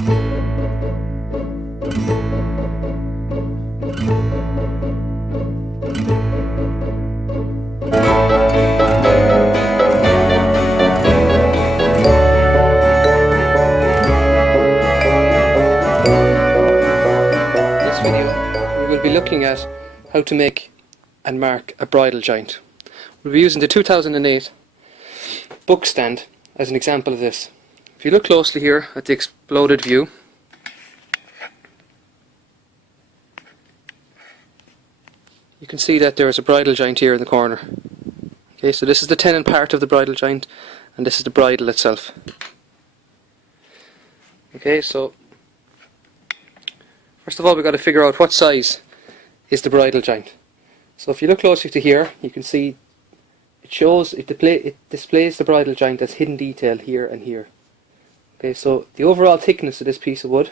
We'll be looking at how to make and mark a bridal joint. We'll be using the 2008 book stand as an example of this. If you look closely here at the exploded view, you can see that there is a bridal joint here in the corner. Okay, so this is the tenon part of the bridal joint, and this is the bridle itself. Okay, so first of all we've got to figure out what size is the bridal joint. So if you look closely to here, you can see it displays the bridal joint as hidden detail here and here. Okay, so the overall thickness of this piece of wood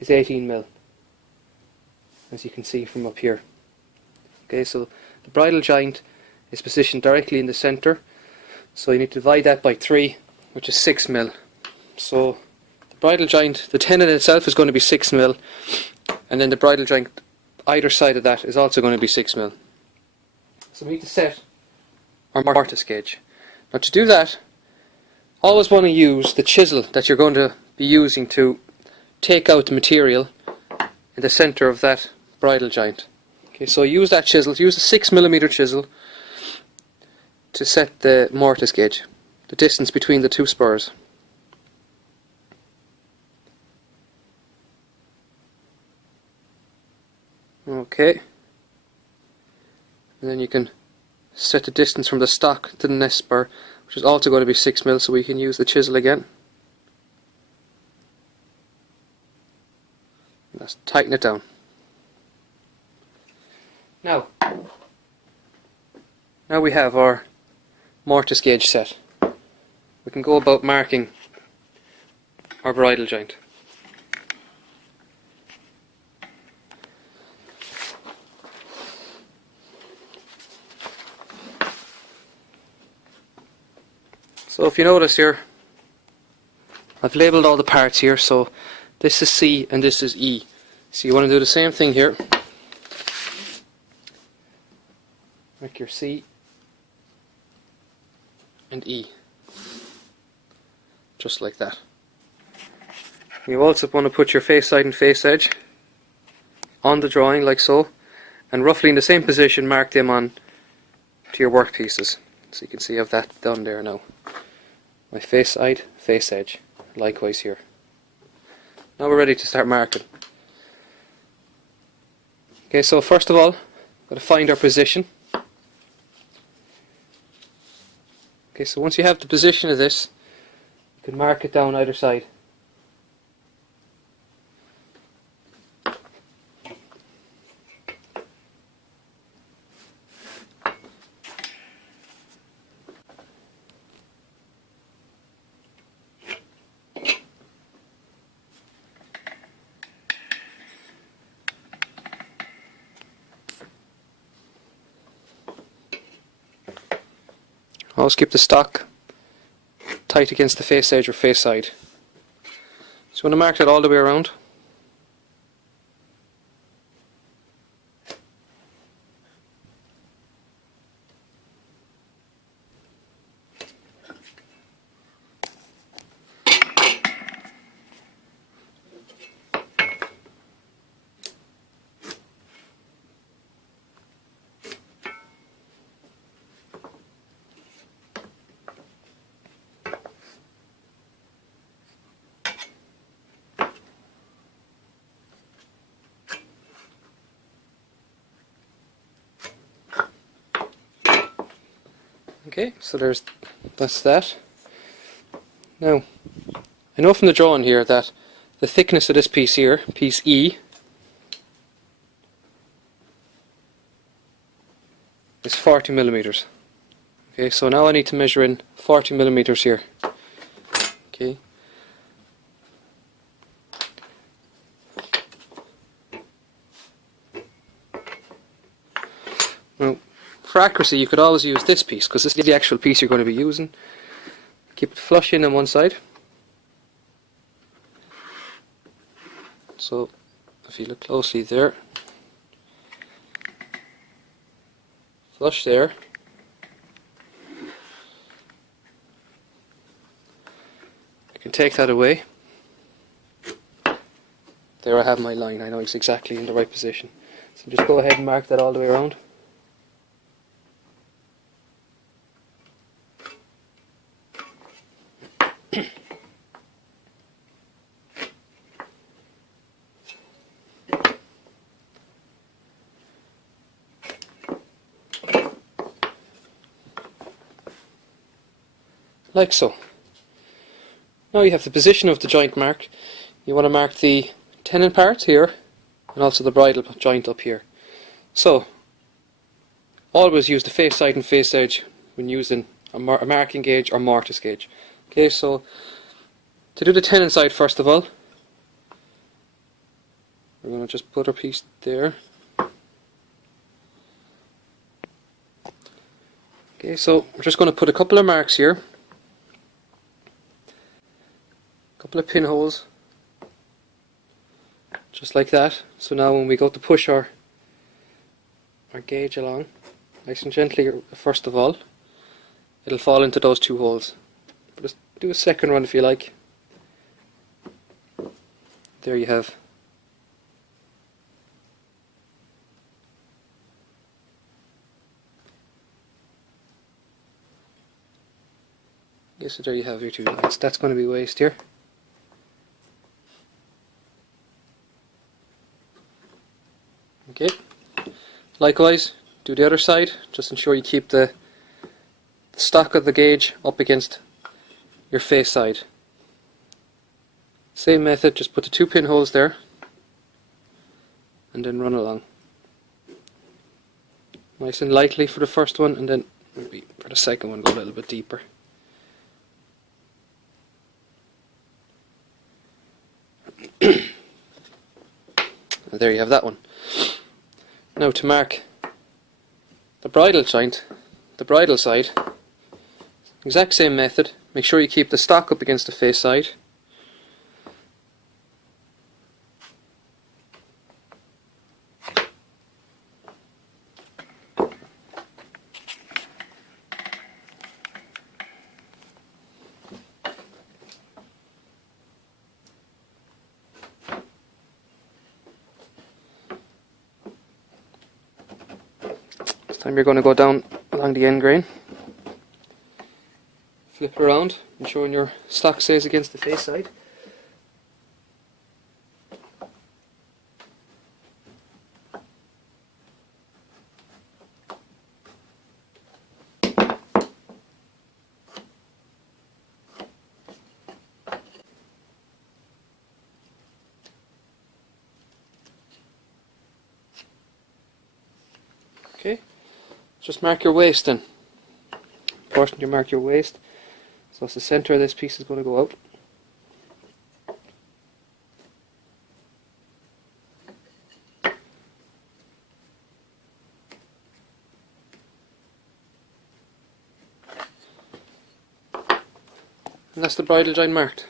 is 18mm, as you can see from up here. Okay, so the bridal joint is positioned directly in the center, so you need to divide that by 3, which is 6mm. So the bridal joint, the tenon itself is going to be 6mm, and then the bridal joint either side of that is also going to be 6mm. So we need to set our mortise gauge. Now to do that, always want to use the chisel that you're going to be using to take out the material in the center of that bridal joint. Okay, so use that chisel, use a 6mm chisel to set the mortise gauge, the distance between the two spurs. Okay, and then you can set the distance from the stock to the next spur, which is also going to be 6mm, so we can use the chisel again. Let's tighten it down. Now we have our mortise gauge set. We can go about marking our bridal joint. So if you notice here, I've labelled all the parts here, so this is C and this is E. So you want to do the same thing here. Make your C and E, just like that. You also want to put your face side and face edge on the drawing like so, and roughly in the same position mark them on to your work pieces. So you can see I have that done there now. My face side, face edge, likewise here. Now we're ready to start marking. Okay, so first of all, we've got to find our position. Okay, so once you have the position of this, you can mark it down either side. Always keep the stock tight against the face edge or face side. So you want to mark that all the way around. Okay, so that's that. Now, I know from the drawing here that the thickness of this piece here, piece E, is 40mm. Okay, so now I need to measure in 40mm here. Okay. Now, for accuracy, you could always use this piece, because this is the actual piece you're going to be using. Keep it flush in on one side. So if you look closely there, flush there, I can take that away. There I have my line, I know it's exactly in the right position. So just go ahead and mark that all the way around. Like so. Now you have the position of the joint marked. You want to mark the tenon part here and also the bridle joint up here. So always use the face side and face edge when using a marking gauge or mortise gauge. Okay, so to do the tenon side, first of all, we're going to just put our piece there. Okay, so we're just going to put a couple of marks here. Couple of pinholes, just like that. So now when we go to push our gauge along, nice and gently, first of all, it'll fall into those two holes. But just do a second run if you like. There you have. Yes, so there you have your two lines. That's going to be waste here. Okay, likewise do the other side. Just ensure you keep the stock of the gauge up against your face side. Same method, just put the two pinholes there and then run along. Nice and lightly for the first one, and then maybe for the second one go a little bit deeper. And there you have that one. Now to mark the bridle joint, the bridle side, exact same method. Make sure you keep the stock up against the face side. Time you're going to go down along the end grain, flip around, ensuring your stock stays against the face side. Okay. Just mark your waist then. Important you mark your waist. So it's the centre of this piece is going to go out. And that's the bridle joint marked.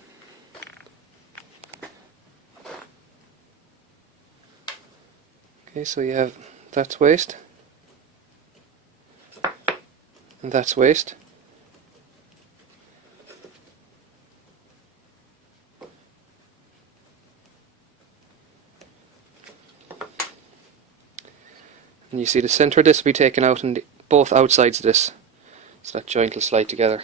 Okay, so you have that's waist. And that's waist. And you see the centre of this will be taken out and both outsides of this, so that joint will slide together.